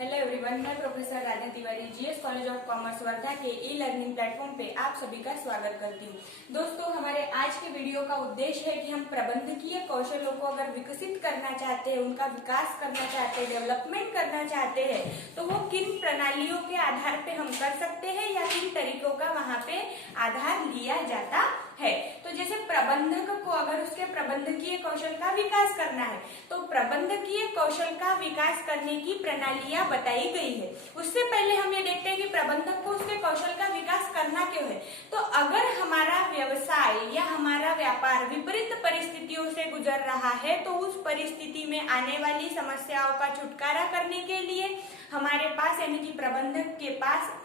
Hello everyone, मैं professor Radha Tiwari GS college of commerce Wardha के e learning platform पे आप सभी का स्वागत करती हूँ। दोस्तों, हमारे आज के वीडियो का उद्देश्य है कि हम प्रबंधकीय कौशलों को अगर विकसित करना चाहते हैं, उनका विकास करना चाहते हैं, डेवलपमेंट करना चाहते हैं, तो वो किन प्रणालियों के आधार पे हम कर सकते हैं या किन तरीकों का वहाँ पे आधार लिया जाता है। तो जैसे प्रबंधक को अगर उसके प्रबंधकीय कौशल का विकास करना है तो प्रबंधकीय कौशल का विकास करने की प्रणालियां बताई गई है। उससे पहले हम ये देखते हैं कि प्रबंधक को उसके कौशल का विकास करना क्यों है। तो अगर हमारा व्यवसाय या हमारा व्यापार विपरीत परिस्थितियों से गुजर रहा है तो उस परिस्थिति में आने वाली समस्याओं का छुटकारा करने के लिए हमारे पास यानी कि प्रबंधक के पास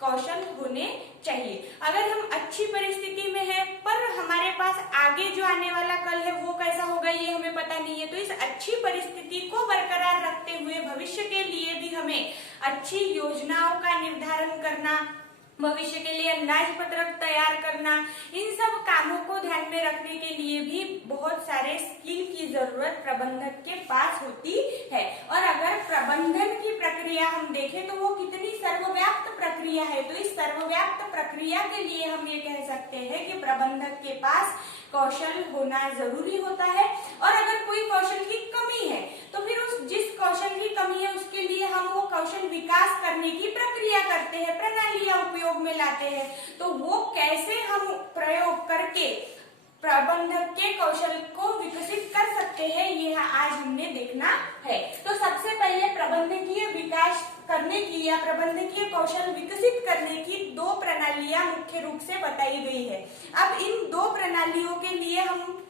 कौशल होने चाहिए। अगर हम अच्छी परिस्थिति में है पर हमारे पास आगे जो आने वाला कल है वो कैसा होगा ये हमें पता नहीं है, तो इस अच्छी परिस्थिति को बरकरार रखते हुए भविष्य के लिए भी हमें अच्छी योजनाओं का निर्धारण करना, भविष्य के लिए अंदाज पत्रक तैयार करना, इन सब कामों को ध्यान में रखने के लिए भी बहुत सारे स्किल की जरूरत प्रबंधक के पास होती है। और अगर प्रबंधन की प्रक्रिया हम देखें तो वो कितनी सर्वव्याप्त प्रक्रिया है, तो इस सर्वव्याप्त प्रक्रिया के लिए हम ये कह सकते हैं कि प्रबंधक के पास कौशल होना जरूरी होता है। और अगर कोई कौशल की कमी है तो फिर उस जिस कौशल की कमी है उसके लिए हम वो कौशल विकास करने की प्रक्रिया करते हैं, प्रणालियां उपयोग में लाते हैं। तो वो कैसे हम प्रयोग करके प्रबंधक के कौशल को विकसित कर सकते हैं ये आज हमने देखना है। तो सबसे पहले प्रबंधकीय विकास करने की या प्रबंधकीय कौशल विकसित करने की दो प्रणालियां मुख्य रूप से बताई गई है। अब इन दो प्रणालियों के लिए हम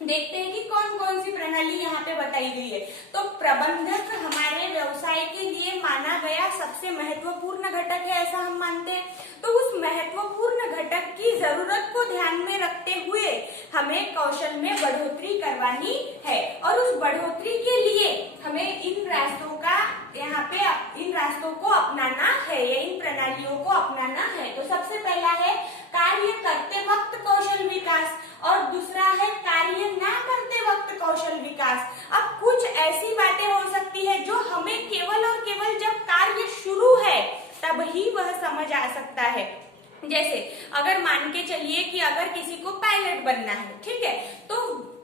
देखते हैं कि कौन कौन सी प्रणाली यहाँ पे बताई गई है। तो प्रबंधक हमारे व्यवसाय के लिए माना गया सबसे महत्वपूर्ण घटक है, ऐसा हम मानते हैं। तो उस महत्वपूर्ण घटक की जरूरत को ध्यान में रखते हुए हमें कौशल में बढ़ोतरी करवानी है और उस बढ़ोतरी के लिए हमें इन रास्तों का यहाँ पे इन रास्तों को अपनाना है या इन प्रणालियों को अपनाना है। तो सबसे पहला है कार्य करते वक्त कौशल विकास और दूसरा है कार्य ना करते वक्त कौशल विकास। अब कुछ ऐसी बातें हो सकती है जो हमें केवल और केवल जब कार्य शुरू है तब ही वह समझ आ सकता है। जैसे अगर मान के चलिए कि अगर किसी को पायलट बनना है, ठीक है, तो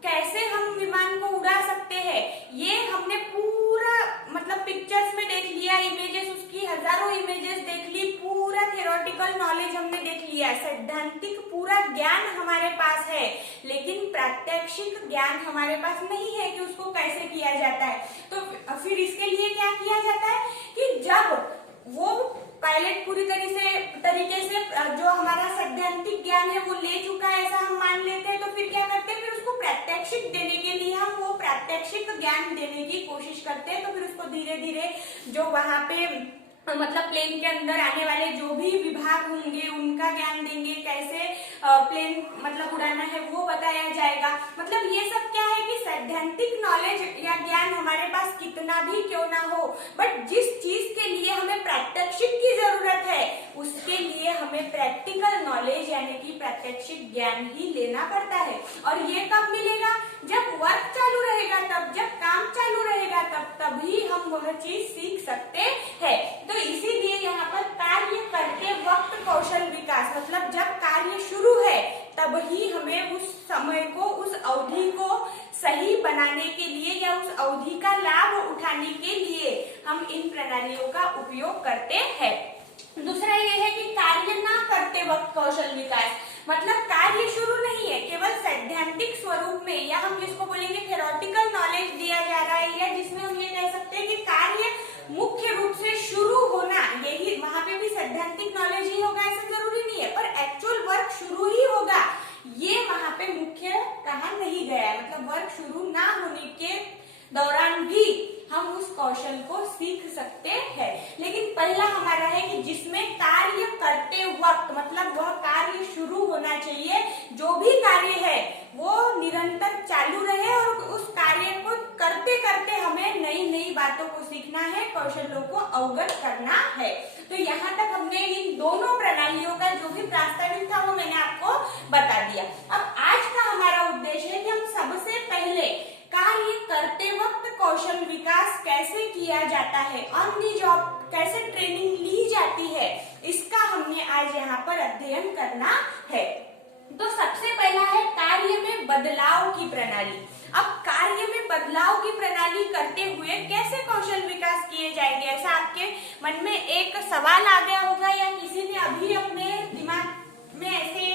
कैसे हम विमान को उड़ा सकते हैं ये हमने पूरा मतलब पिक्चर्स में देख लिया, इमेजेस उसकी हजारों इमेजेस देख ली, पूरा थियोरेटिकल नॉलेज हमने देख लिया, सैद्धांतिक पूरा ज्ञान हमारे पास है, लेकिन प्रात्यक्षिक ज्ञान हमारे पास नहीं है कि उसको कैसे किया जाता है। तो फिर इसके लिए क्या किया जाता है कि जब वो पायलट पूरी तरीके से जो हमारा सैद्धांतिक ज्ञान है वो ले चुका है ऐसा हम मान लेते हैं, तो फिर क्या करते हैं, फिर उसको प्रात्यक्षिक देने के लिए हम वो प्रात्यक्षिक ज्ञान देने की कोशिश करते हैं। तो फिर उसको धीरे धीरे जो वहां पे मतलब प्लेन के अंदर आने वाले जो भी विभाग होंगे उनका ज्ञान देंगे, कैसे प्लेन मतलब उड़ाना है वो बताया जाएगा। मतलब ये सब क्या है कि सैद्धांतिक नॉलेज या ज्ञान हमारे पास कितना भी क्यों ना हो, बट जिस चीज के लिए हमें प्रात्यक्षिक की जरूरत है उसके लिए हमें प्रैक्टिकल नॉलेज यानी कि प्रात्यक्षिक ज्ञान ही लेना पड़ता है। और ये कब मिलेगा, जब वर्क चालू रहेगा, तब जब काम चालू रहेगा तभी हम वह चीज सीख सकते हैं। तो इसीलिए यहाँ पर कार्य करते वक्त कौशल विकास मतलब जब कार्य शुरू है तब ही हमें उस समय को, उस अवधि को सही बनाने के लिए या उस अवधि का लाभ उठाने के लिए हम इन प्रणालियों का उपयोग करते हैं। दूसरा ये है कि कार्य ना करते वक्त कौशल विकास मतलब कार्य शुरू नहीं है, केवल सैद्धांतिक स्वरूप में या हम जिसको बोलेंगे थ्योरेटिकल नॉलेज दिया जा रहा है, या जिसमें हम ये कह सकते हैं कि कार्य मुख्य रूप से शुरू होना, यही वहां पे भी सैद्धांतिक नॉलेज ही होगा ऐसा जरूरी नहीं है, पर एक्चुअल वर्क शुरू ही होगा ये वहां पे मुख्य कहा नहीं गया है। मतलब वर्क शुरू ना होने के दौरान भी हम उस कौशल को सीख सकते हैं, लेकिन पहला हमारा है कि जिसमें कार्य करते वक्त मतलब वह कार्य शुरू होना चाहिए, जो भी कार्य है वो निरंतर चालू रहे और उस कार्य को करते करते हमें नई नई बातों को सीखना है, कौशलों को अवगत करना है। तो यहाँ तक हमने इन दोनों प्रणालियों का जो भी प्रास्ताविक था वो मैंने आपको बता दिया। अब आज का हमारा उद्देश्य है कि हम सबसे पहले कार्य करते वक्त कौशल विकास कैसे किया जाता है, ऑन दी जॉब कैसे ट्रेनिंग ली जाती है, इसका हमने आज यहाँ पर अध्ययन करना है। तो सबसे पहला है कार्य में बदलाव की प्रणाली। अब कार्य में बदलाव की प्रणाली करते हुए कैसे कौशल विकास किए जाएंगे, ऐसा आपके मन में एक सवाल आ गया होगा या किसी ने अभी अपने दिमाग में ऐसे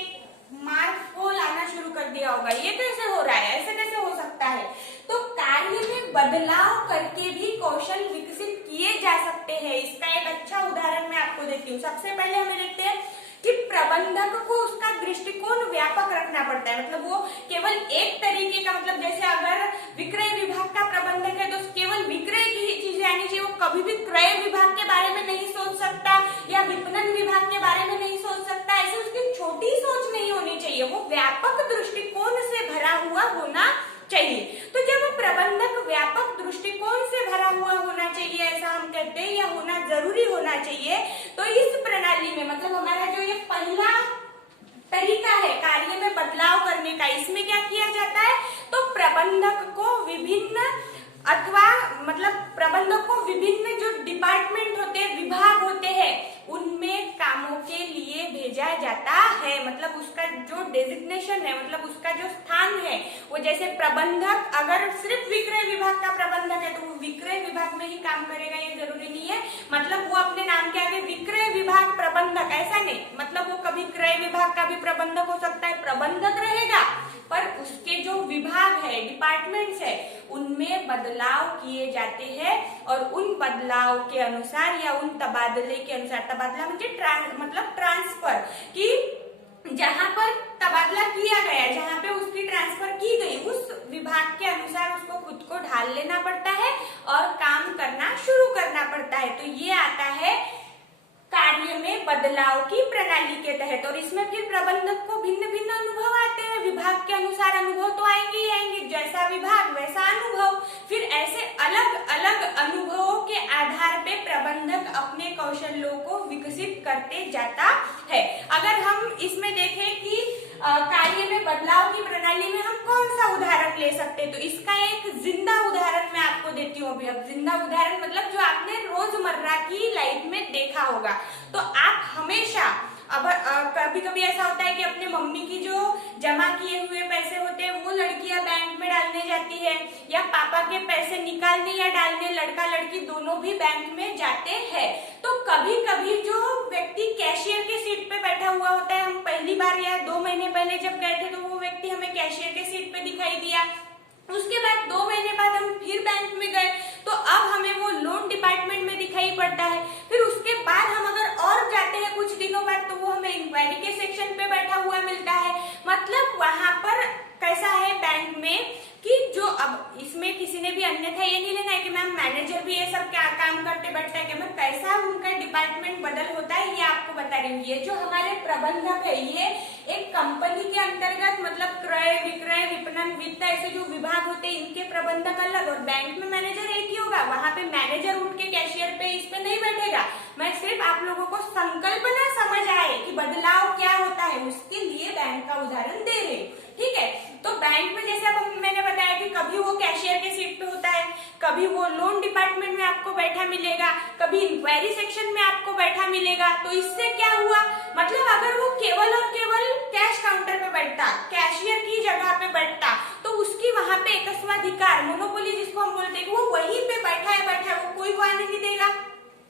मार्क को लाना शुरू कर दिया होगा, ये कैसे हो रहा है, ऐसे कैसे हो सकता है। तो कार्य में बदलाव करके भी कौशल विकसित किए जा सकते हैं। इसका एक अच्छा उदाहरण मैं आपको देती हूँ। सबसे पहले हमें देखते हैं कि प्रबंधक को उसका दृष्टिकोण व्यापक रखना पड़ता है, मतलब वो केवल एक तरीके का, मतलब जैसे अगर विक्रय विभाग का प्रबंधक है तो केवल विक्रय की ही चीजें आनी चाहिए, वो कभी भी क्रय विभाग के बारे में नहीं सोच सकता या विपणन विभाग के बारे में नहीं सोच सकता। ऐसे उसकी छोटी सोच नहीं होनी चाहिए, वो व्यापक दृष्टिकोण से भरा हुआ होना चाहिए। तो जब प्रबंधक व्यापक दृष्टिकोण से भरा हुआ होना चाहिए, ऐसा हम कहते हैं, या होना जरूरी होना चाहिए, तो इस प्रणाली में मतलब हमारा जो ये पहला तरीका है कार्य में बदलाव करने का, इसमें क्या किया जाता है, तो प्रबंधक को विभिन्न अथवा मतलब प्रबंधक को विभिन्न जो डिपार्टमेंट होते हैं, विभाग होते हैं, उनमें कामों के लिए भेजा जाता है। मतलब उसका जो डेजिग्नेशन है, मतलब उसका जो स्थान है, वो जैसे प्रबंधक अगर सिर्फ विक्रय विभाग का प्रबंधक है तो वो विक्रय विभाग में ही काम करेगा, ये जरूरी नहीं है। मतलब वो अपने नाम के आगे विक्रय विभाग प्रबंधक ऐसा नहीं, मतलब वो कभी क्रय विभाग का भी प्रबंधक हो सकता है, प्रबंधक रहेगा, पर उसके जो विभाग है, डिपार्टमेंट्स है, उनमें बदलाव किए जाते हैं और उन बदलाव के अनुसार या उन तबादले के अनुसार, तबादला मतलब ट्रांसफर, कि जहां पर तबादला किया गया, जहां पे उसकी ट्रांसफर की गई, उस विभाग के अनुसार उसको खुद को ढाल लेना पड़ता है और काम करना शुरू करना पड़ता है। तो ये आता है कार्य में बदलाव की प्रणाली के तहत। और इसमें फिर प्रबंधक को भिन्न भिन्न अनुभव आते हैं, विभाग के अनुसार अनुभव तो आएंगे ही आएंगे, जैसा विभाग वैसा अनुभव। फिर ऐसे अलग अलग अनुभवों के आधार पे प्रबंधक अपने कौशलों को विकसित करते जाता है। अगर हम इसमें देखें कि कार्य में बदलाव की प्रणाली में हम कौन सा उदाहरण ले सकते हैं, तो इसका एक जिंदा उदाहरण मैं आपको देती हूँ अभी। अब जिंदा उदाहरण मतलब जो आपने रोजमर्रा की लाइफ में देखा होगा। तो आप हमेशा, अब कभी कभी ऐसा होता है कि अपने मम्मी की जो जमा किए हुए पैसे होते हैं वो लड़कियां बैंक में डालने जाती है, या पापा के पैसे निकालने या डालने लड़का लड़की दोनों भी बैंक में जाते हैं। तो कभी कभी जो व्यक्ति कैशियर के सीट पे बैठा हुआ होता है, हम पहली बार या 2 महीने पहले जब गए थे तो वो व्यक्ति हमें कैशियर के सीट पे दिखाई दिया। उसके बाद 2 महीने बाद हम फिर बैंक में गए तो अब हमें वो लोन डिपार्टमेंट में दिखाई पड़ता है। फिर उसके बाद हम अगर और जाते हैं कुछ दिनों बाद तो वो हमें इंक्वायरी के सेक्शन पे बैठा हुआ मिलता है। मतलब वहां पर कैसा है बैंक में कि जो, अब इसमें किसी ने भी अन्यथा ये नहीं लेना है कि मैम मैनेजर भी ये सब क्या काम करते बैठता है, कि मैं कैसा उनका डिपार्टमेंट बदल होता है ये आपको बता रही हूँ। ये जो हमारे प्रबंधक है, ये एक कंपनी के अंतर्गत, मतलब क्रय विक्रय विपणन वित्त ऐसे जो विभाग होते हैं इनके प्रबंधक अलग, और बैंक में मैनेजर एक ही होगा। वहां पे मैनेजर उठ के कैशियर पे इस पे नहीं बैठेगा। मैं सिर्फ आप लोगों को संकल्पना समझ आए कि बदलाव क्या होता है, उसके लिए बैंक का उदाहरण दे रही हूँ, ठीक है। तो बैंक में जैसे अब मैंने बताया कि कभी वो कैशियर के सीट पे होता है, कभी वो लोन डिपार्टमेंट में आपको बैठा मिलेगा, कभी इंक्वायरी सेक्शन में आपको बैठा मिलेगा। तो इससे क्या हुआ, मतलब अगर वो केवल और केवल कैश काउंटर पे बैठता, कैशियर की जगह पे बैठता, तो उसकी वहां पे एकस्वाधिकार, मोनोपोली जिसको हम बोलते हैं, वो वहीं पे बैठा है, वो कोई को आने नहीं देगा,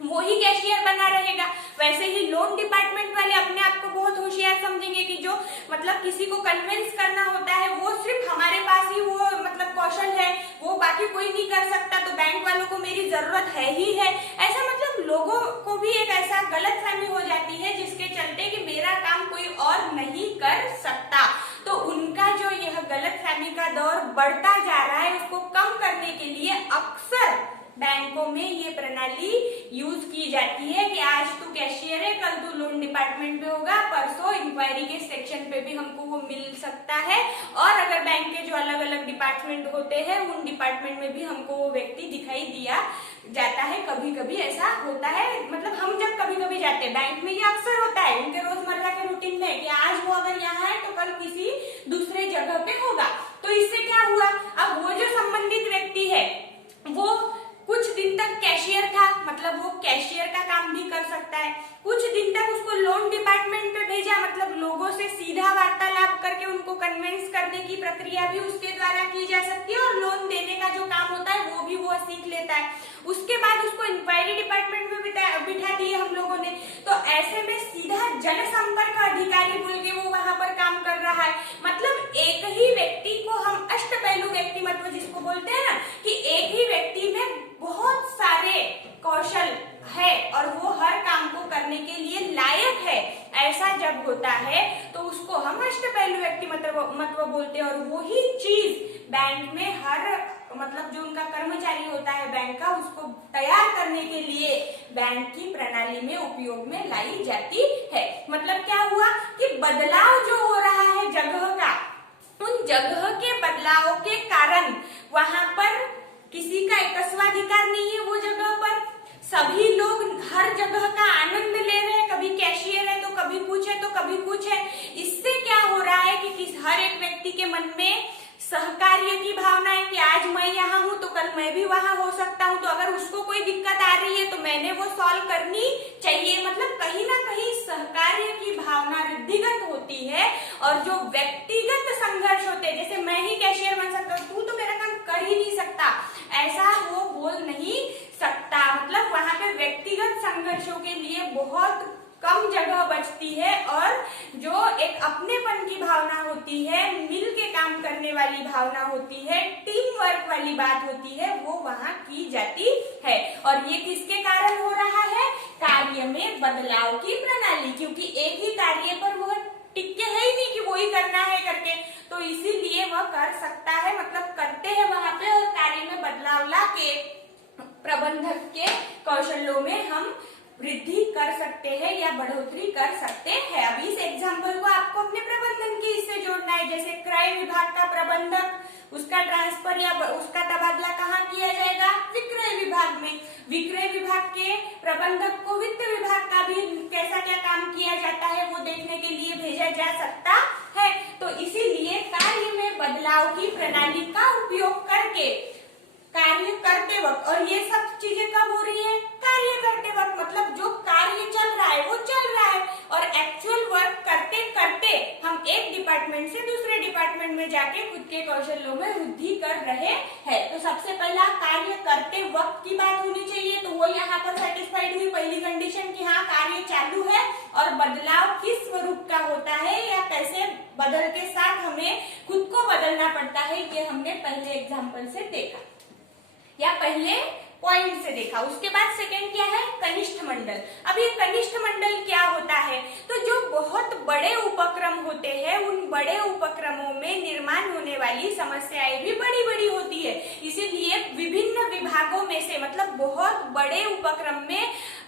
वो ही कैशियर बना रहेगा। वैसे ही लोन डिपार्टमेंट वाले अपने आप को बहुत होशियार समझेंगे कि जो मतलब किसी को कन्विंस करना होता है वो सिर्फ हमारे पास ही वो मतलब कौशल है, वो बाकी कोई नहीं कर सकता, तो बैंक वालों को मेरी जरूरत है ही है। ऐसा मतलब लोगों को भी एक ऐसा गलतफहमी हो जाती है जिसके चलते कि मेरा काम कोई और नहीं कर सकता। तो उनका जो यह गलतफहमी का दौर बढ़ता जा रहा है, उसको कम करने के लिए अक्सर बैंकों में ये प्रणाली यूज की जाती है कि आज तू कैशियर है, कल तू लोन डिपार्टमेंट पे होगा, परसों इंक्वायरी के सेक्शन पे भी हमको वो मिल सकता है। और अगर बैंक के जो अलग अलग डिपार्टमेंट होते हैं उन डिपार्टमेंट में भी हमको वो व्यक्ति दिखाई दिया जाता है। कभी कभी ऐसा होता है, मतलब हम जब कभी कभी जाते हैं बैंक में, ये अक्सर होता है उनके रोजमर्रा के रूटीन में कि आज वो अगर यहाँ है तो कल किसी दूसरे जगह पे होगा। तो इससे क्या हुआ, अब वो जो संबंधित व्यक्ति है वो कुछ दिन तक कैशियर था, मतलब वो कैशियर का काम भी कर सकता है। कुछ दिन तक उसको लोन डिपार्टमेंट पे भेजा, मतलब लोगों से सीधा वार्तालाप करके उनको कन्विंस करने की प्रक्रिया भी उसके द्वारा की जा सकती है और लोन देने का जो काम होता है वो भी वो सीख लेता है। उसके बाद उसको इंक्वायरी डिपार्टमेंट में बिठा दिए हम लोगों ने, तो ऐसे में सीधा जनसंपर्क अधिकारी बोल के वो वहां पर काम कर रहा है। मतलब एक ही व्यक्ति को हम अष्टपहलू व्यक्तिमत्व जिसको बोलते हैं ना, कि एक ही व्यक्ति में बहुत सारे कौशल है और वो हर काम को करने के लिए लायक है, ऐसा जब होता है तो उसको हम अष्टपहलू व्यक्तिमत्व बोलते हैं। और वही चीज बैंक में हर मतलब जो उनका कर्मचारी होता है बैंक का, उसको तैयार करने के लिए बैंक की प्रणाली में उपयोग में लाई जाती है। मतलब क्या हुआ कि बदलाव जो हो रहा है जगह का, उन जगह के बदलाव के कारण वहां पर किसी का एकस्वाधिकार नहीं है। वो जगह पर सभी लोग हर जगह का आनंद ले रहे हैं, कभी कैशियर है तो कभी कुछ है तो कभी कुछ है। इससे क्या हो रहा है कि हर एक व्यक्ति के मन में सहकार्य की भावना है कि आज मैं यहाँ हूँ तो कल मैं भी वहां हो सकता हूँ, तो अगर उसको कोई दिक्कत आ रही है तो मैंने वो सॉल्व करनी चाहिए। मतलब कहीं ना कहीं सहकार्य की भावना वृद्धिगत होती है और जो व्यक्तिगत संघर्ष होते हैं, जैसे मैं ही कैशियर बन सकता हूँ, तू तो मेरा काम कर ही नहीं सकता, ऐसा वो बोल नहीं सकता। मतलब वहां पे व्यक्तिगत संघर्षों के लिए बहुत कम जगह बचती है और जो एक अपनेपन की भावना होती है, मिल के काम करने वाली भावना होती है, टीम वर्क वाली बात होती है, वो वहां की जाती है। और ये किसके कारण हो रहा है, कार्य में बदलाव की प्रणाली, क्योंकि एक ही कार्य पर वह टिके है ही नहीं कि वो ही करना है करके, तो इसीलिए वह कर सकता है, मतलब करते हैं वहां पे और कार्य में बदलाव ला के प्रबंधक के कौशलों में हम वृद्धि कर सकते हैं या बढ़ोतरी कर सकते हैं। अभी इस एग्जाम्पल को आपको अपने प्रबंधन की इससे जोड़ना है। जैसे क्रय विभाग का प्रबंधक, उसका ट्रांसफर या उसका तबादला कहाँ किया जाएगा, विक्रय विभाग में। विक्रय विभाग के प्रबंधक को वित्त विभाग का भी कैसा क्या काम किया जाता है वो देखने के लिए भेजा जा सकता है। तो इसीलिए कार्य में बदलाव की प्रणाली का उपयोग करके कार्य करते वक्त, और ये सब चीजें कब हो रही है, कार्य करते वक्त, मतलब जो कार्य चल रहा है वो चल रहा है और एक्चुअल वर्क करते करते हम एक डिपार्टमेंट से दूसरे डिपार्टमेंट में जाके खुद के कौशलों में वृद्धि कर रहे हैं। तो सबसे पहला कार्य करते वक्त की बात होनी चाहिए, तो वो यहाँ पर सेटिस्फाइड हुई पहली कंडीशन की हाँ कार्य चालू है और बदलाव किस स्वरूप का होता है या कैसे बदल के साथ हमें खुद को बदलना पड़ता है, ये हमने पहले एग्जाम्पल से देखा या पहले पॉइंट से देखा। उसके बाद सेकंड क्या है, कनिष्ठ मंडल। अब ये कनिष्ठ मंडल क्या होता है, तो जो बहुत बड़े उपक्रम होते हैं उन बड़े उपक्रमों में निर्माण होने वाली समस्याएं भी बड़ी बड़ी होती है। इसीलिए विभिन्न विभागों में से, मतलब बहुत बड़े उपक्रम में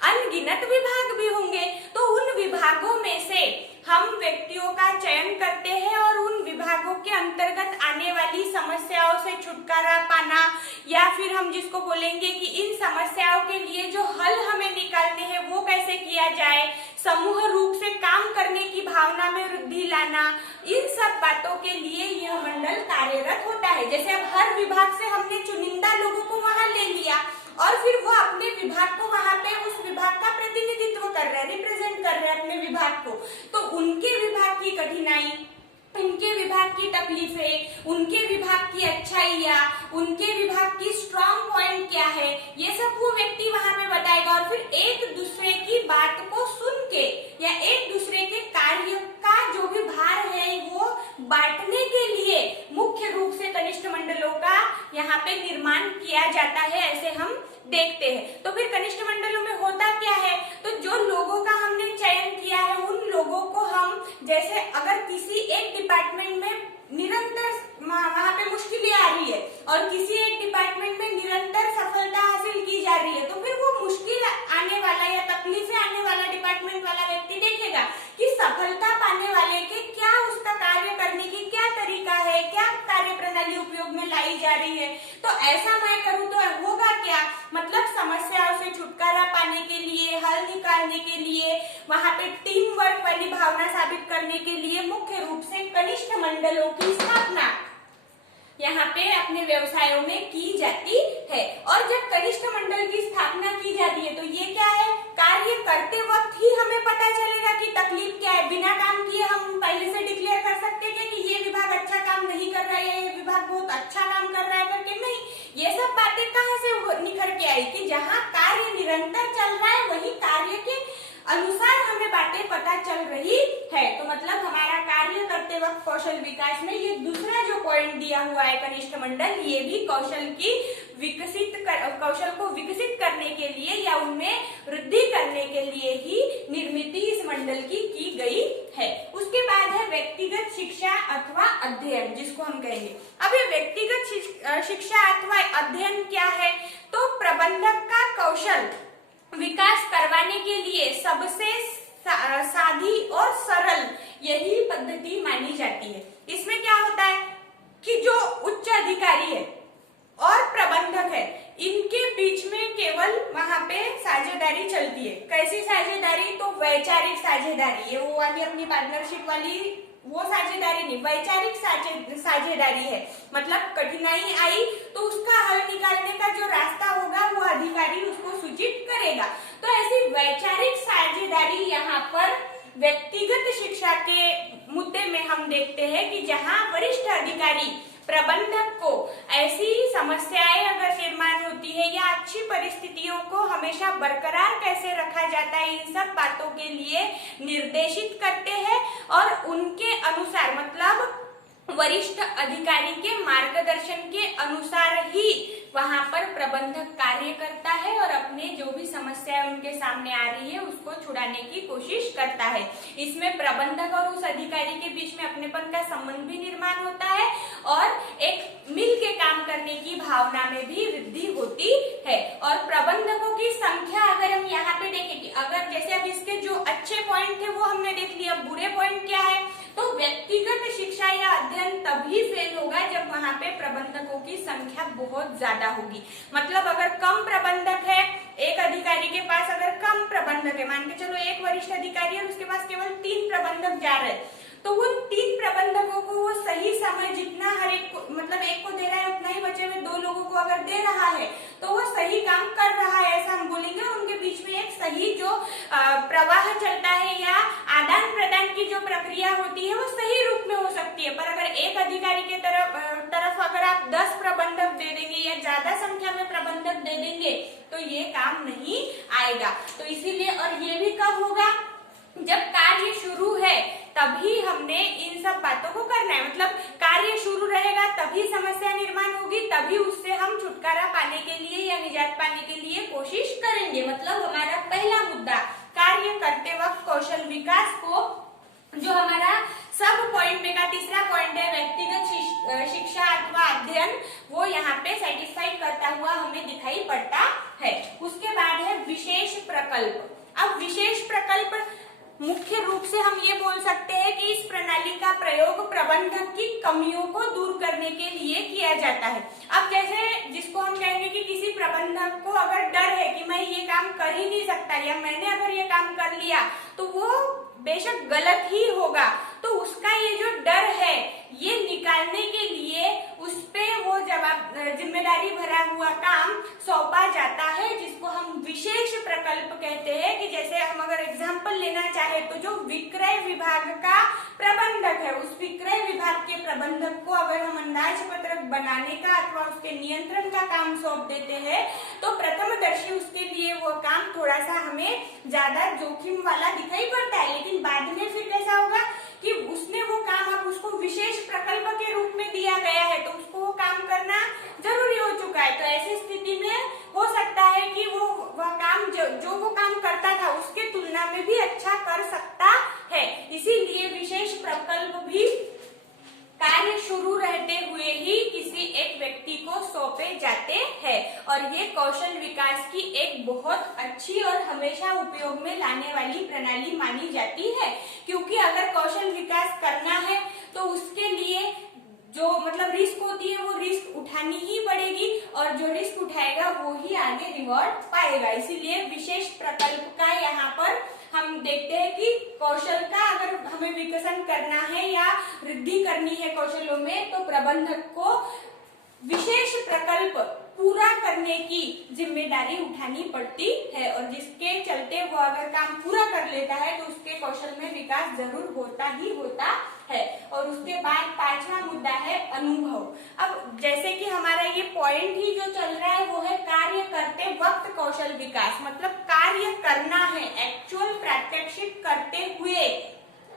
अनगिनत विभाग भी होंगे, तो उन विभागों में से हम व्यक्तियों का चयन करते हैं और उन विभागों के अंतर्गत आने वाली समस्याओं से छुटकारा पाना, या फिर हम जिसको बोलेंगे कि इन समस्याओं के लिए जो हल हमें निकालने हैं वो कैसे किया जाए, समूह रूप से काम करने की भावना में वृद्धि लाना, इन सब बातों के लिए यह मंडल कार्यरत होता है। जैसे अब हर विभाग से हमने चुनिंदा लोगों को वहां ले लिया और फिर वो अपने विभाग को वहां पे उस विभाग का प्रतिनिधित्व कर रहे हैं, रिप्रेजेंट कर रहे हैं अपने विभाग को, तो उनके विभाग की कठिनाई, उनके विभाग की तकलीफें, उनके विभाग की अच्छाइयाँ, उनके विभाग की स्ट्रॉन्ग पॉइंट क्या है, ये सब वो व्यक्ति वहां पे बताएगा। और फिर एक दूसरे की बात को सुन के या एक दूसरे के कार्य का जो भी भार है वो बांटने के लिए मुख्य रूप से कनिष्ठ मंडलों का यहाँ पे निर्माण किया जाता है, ऐसे हम देखते हैं। तो फिर कनिष्ठ मंडलों में होता क्या है, तो जो लोगों का हमने चयन किया है उन लोगों को हम, जैसे अगर किसी एक डिपार्टमेंट में निरंतर वहां पे मुश्किलें आ रही है और किसी एक डिपार्टमेंट में निरंतर सफलता हासिल की जा रही है, तो फिर वो मुश्किल आने वाला या तकलीफें आने वाला डिपार्टमेंट वाला व्यक्ति देखेगा कि सफलता पाने वाले के क्या उसका कार्य करने की क्या तरीका है, क्या कार्य प्रणाली उपयोग में लाई जा रही है, तो ऐसा मैं करूँ तो होगा क्या, मतलब समस्याओं से छुटकारा पाने के लिए, हल निकालने के लिए, वहां पे टीम वर्क वाली भावना साबित करने के लिए मुख्य रूप से कनिष्ठ मंडलों की स्थापना यहाँ पे अपने व्यवसायों में की जाती है। और जब कनिष्ठ मंडल की स्थापना की जाती है तो ये क्या है, कार्य करते वक्त ही हमें पता चलेगा कि तकलीफ क्या है। बिना काम किए हम पहले से डिक्लेयर कर सकते हैं कि ये विभाग अच्छा काम नहीं कर रहा है, ये विभाग बहुत अच्छा काम कर रहा है करके नहीं। ये सब बातें कहाँ से निखर के आई कि जहाँ कार्य निरंतर चल रहा है वही कार्य के अनुसार हमें बातें पता चल रही है। तो मतलब हमारा कार्य करते वक्त कौशल विकास में ये दूसरा जो पॉइंट दिया हुआ है कनिष्ठ मंडल, ये भी कौशल को विकसित करने के लिए या उनमें वृद्धि करने के लिए ही निर्मित इस मंडल की गई है। उसके बाद है व्यक्तिगत शिक्षा अथवा अध्ययन, जिसको हम कहेंगे। अब ये व्यक्तिगत शिक्षा अथवा अध्ययन क्या है, तो प्रबंधक का कौशल विकास करवाने के लिए सबसे सादी और सरल यही पद्धति मानी जाती है। इसमें क्या होता है कि जो उच्च अधिकारी है और प्रबंधक है, इनके बीच में केवल वहां पे साझेदारी चलती है। कैसी साझेदारी, तो वैचारिक साझेदारी, ये वो वाली अपनी पार्टनरशिप वाली वो साझेदारी नहीं, वैचारिक साझेदारी है। मतलब कठिनाई आई तो उसका हल निकालने का जो रास्ता होगा वो अधिकारी उसको सूचित करेगा। तो ऐसी वैचारिक साझेदारी यहाँ पर व्यक्तिगत शिक्षा के मुद्दे में हम देखते हैं कि जहाँ वरिष्ठ अधिकारी प्रबंधक को ऐसी समस्याएं अगर निर्माण होती है या अच्छी परिस्थितियों को हमेशा बरकरार कैसे रखा जाता है, इन सब बातों के लिए निर्देशित करते हैं और उनके अनुसार मतलब वरिष्ठ अधिकारी के मार्गदर्शन के अनुसार ही वहां पर प्रबंधक कार्य करता है और अपने जो भी समस्याएं उनके सामने आ रही है उसको छुड़ाने की कोशिश करता है। इसमें प्रबंधक और उस अधिकारी के बीच में अपनेपन का संबंध भी निर्माण होता है और एक मिल के काम करने की भावना में भी वृद्धि होती है। और प्रबंधकों की संख्या अगर हम यहाँ पे देखें कि अगर जैसे अब इसके जो अच्छे पॉइंट थे वो हमने देख लिया, बुरे पॉइंट क्या है, तो व्यक्तिगत शिक्षा या अध्ययन तभी फेल होगा जब वहां पे प्रबंधकों की संख्या बहुत ज्यादा होगी। मतलब अगर कम प्रबंधक है, एक अधिकारी के पास अगर कम प्रबंधक है, मान के चलो एक वरिष्ठ अधिकारी है और उसके पास केवल 3 प्रबंधक जा रहे हैं, तो वो 3 प्रबंधकों को वो सही समय जितना हर एक को मतलब एक को दे रहा है उतना ही बचे हुए 2 लोगों को अगर दे रहा है तो वो सही काम कर रहा है ऐसा हम बोलेंगे। उनके बीच में एक सही जो प्रवाह चलता है या आदान प्रदान की जो प्रक्रिया होती है वो सही रूप में हो सकती है। पर अगर एक अधिकारी के तरफ अगर आप 10 प्रबंधक दे देंगे या ज्यादा संख्या में प्रबंधक दे देंगे तो ये काम नहीं आएगा। तो इसीलिए और ये भी कब होगा, जब कार्य शुरू है तभी हमने इन सब बातों को करना है। मतलब कार्य शुरू रहेगा तभी समस्या निर्माण होगी, तभी उससे हम छुटकारा पाने के लिए या निजात पाने के लिए कोशिश करेंगे। मतलब हमारा पहला मुद्दा कार्य करते वक्त कौशल विकास को, जो हमारा सब पॉइंट में का तीसरा पॉइंट है व्यक्तिगत शिक्षा अथवा अध्ययन, वो यहाँ पे सेटिस्फाइड करता हुआ हमें दिखाई पड़ता है। उसके बाद है विशेष प्रकल्प। अब विशेष प्रकल्प मुख्य रूप से हम ये बोल सकते हैं कि इस प्रणाली का प्रयोग प्रबंधक की कमियों को दूर करने के लिए किया जाता है। अब जैसे जिसको हम कहेंगे कि किसी प्रबंधक को अगर डर है कि मैं ये काम कर ही नहीं सकता या मैंने अगर ये काम कर लिया तो वो बेशक गलत ही होगा, तो उसका ये जो डर है ये निकालने के लिए उस पे वो जिम्मेदारी भरा हुआ काम सौंपा जाता है, जिसको हम विशेष प्रकल्प कहते हैं। कि जैसे हम अगर एग्जाम्पल लेना चाहे तो जो विक्रय विभाग का प्रबंधक है, उस विक्रय विभाग के प्रबंधक को अगर हम अंदाज पत्रक बनाने का अथवा उसके नियंत्रण का काम सौंप देते हैं तो प्रथमदर्शी उसके लिए वो काम थोड़ा सा हमें ज्यादा जोखिम वाला दिखाई पड़ता है, लेकिन बाद में फिर कैसा होगा कि उसने वो काम अब उसको विशेष प्रकल्प के रूप में दिया गया है तो उसको वो काम करना जरूरी हो चुका है। तो ऐसी स्थिति में हो सकता है कि वह काम जो वो काम करता था उसके तुलना में भी अच्छा कर सकता है। इसीलिए विशेष प्रकल्प भी कार्य शुरू रहते हुए ही किसी एक व्यक्ति को सौंपे जाते हैं और ये कौशल विकास की एक बहुत अच्छी और हमेशा उपयोग में लाने वाली प्रणाली मानी जाती है। क्योंकि अगर कौशल विकास करना है तो उसके लिए जो मतलब रिस्क होती है वो रिस्क उठानी ही पड़ेगी और जो रिस्क उठाएगा वो ही आगे रिवॉर्ड पाएगा। इसीलिए विशेष प्रकल्प का यहाँ पर हम देखते हैं कि कौशल का अगर हमें विकसन करना है या वृद्धि करनी है कौशलों में, तो प्रबंधक को विशेष प्रकल्प पूरा करने की जिम्मेदारी उठानी पड़ती है, और जिसके चलते वो अगर काम पूरा कर लेता है तो उसके कौशल में विकास जरूर होता ही होता है। और उसके बाद पांचवा मुद्दा है अनुभव। अब जैसे कि हमारा ये पॉइंट ही जो चल रहा है वो है कार्य करते वक्त कौशल विकास, मतलब कार्य करना है, एक्चुअल प्रात्यक्षिक करते हुए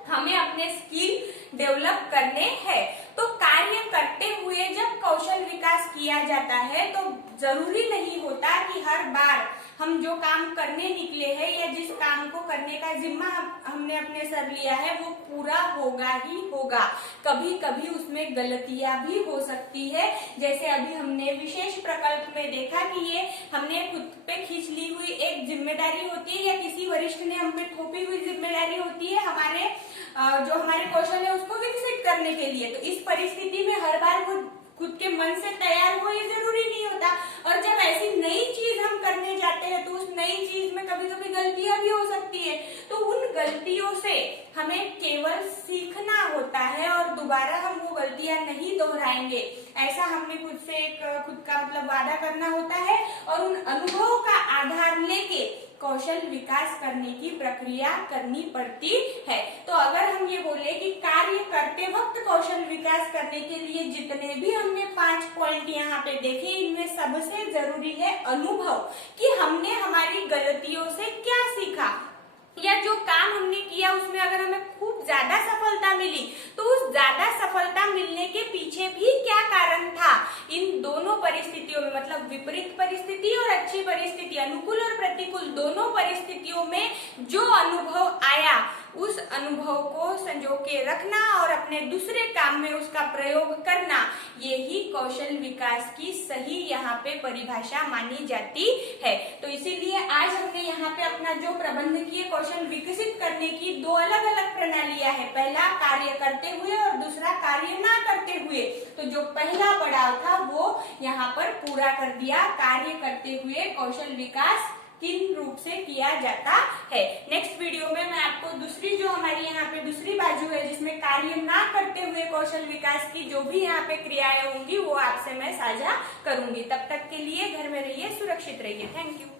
हमें अपने स्किल डेवलप करने हैं। तो कार्य करते हुए जब कौशल विकास किया जाता है तो जरूरी नहीं होता कि हर बार हम जो काम करने निकले हैं या जिस काम को करने का जिम्मा हमने अपने सर लिया है वो पूरा होगा ही होगा। कभी कभी उसमें गलतियां भी हो सकती है, जैसे अभी हमने विशेष प्रकल्प में देखा कि ये हमने खुद पे खींच ली हुई एक जिम्मेदारी होती है या किसी वरिष्ठ ने हम पे थोपी हुई जिम्मेदारी होती है हमारे जो हमारे कौशल है उसको विकसित करने के लिए। तो इस परिस्थिति में हर बार वो खुद के मन से तैयार हो ये जरूरी नहीं होता, और जब ऐसी नई चीज हम करने जाते हैं तो उस नई चीज में कभी कभी गलतियां भी हो सकती है। तो उन गलतियों से हमें केवल सीखना होता है और दोबारा हम वो गलतियां नहीं दोहराएंगे, ऐसा हमें खुद से एक खुद का मतलब वादा करना होता है, और उन अनुभवों का आधार लेके कौशल विकास करने की प्रक्रिया करनी पड़ती है। तो अगर हम ये बोले कि कार्य करते वक्त कौशल विकास करने के लिए जितने भी हमने 5 पॉइंट यहाँ पे देखे, इनमें सबसे जरूरी है अनुभव, कि हमने हमारी गलतियों से क्या सीखा, या जो काम हमने किया उसमें अगर हमें खूब ज्यादा सफलता मिली तो उस ज्यादा सफलता मिलने के पीछे भी क्या कारण था। इन दोनों परिस्थितियों में, मतलब विपरीत परिस्थिति और अच्छी परिस्थिति, अनुकूल और प्रतिकूल दोनों परिस्थितियों में जो अनुभव आया उस अनुभव को संजो के रखना और अपने दूसरे काम में उसका प्रयोग करना, यही कौशल विकास की सही यहाँ पे परिभाषा मानी जाती है। तो इसीलिए आज हमने यहाँ पे अपना जो प्रबंधकीय कौशल विकसित करने की 2 अलग अलग प्रणालियां है, पहला कार्य करते हुए और दूसरा कार्य ना करते हुए। तो जो पहला पड़ाव था वो यहाँ पर पूरा कर दिया, कार्य करते हुए कौशल विकास किन रूप से किया जाता है। नेक्स्ट वीडियो में मैं आपको दूसरी जो हमारी यहाँ पे दूसरी बाजू है जिसमें कार्य ना करते हुए कौशल विकास की जो भी यहाँ पे क्रियाएं होंगी वो आपसे मैं साझा करूंगी। तब तक के लिए घर में रहिए, सुरक्षित रहिए। Thank you.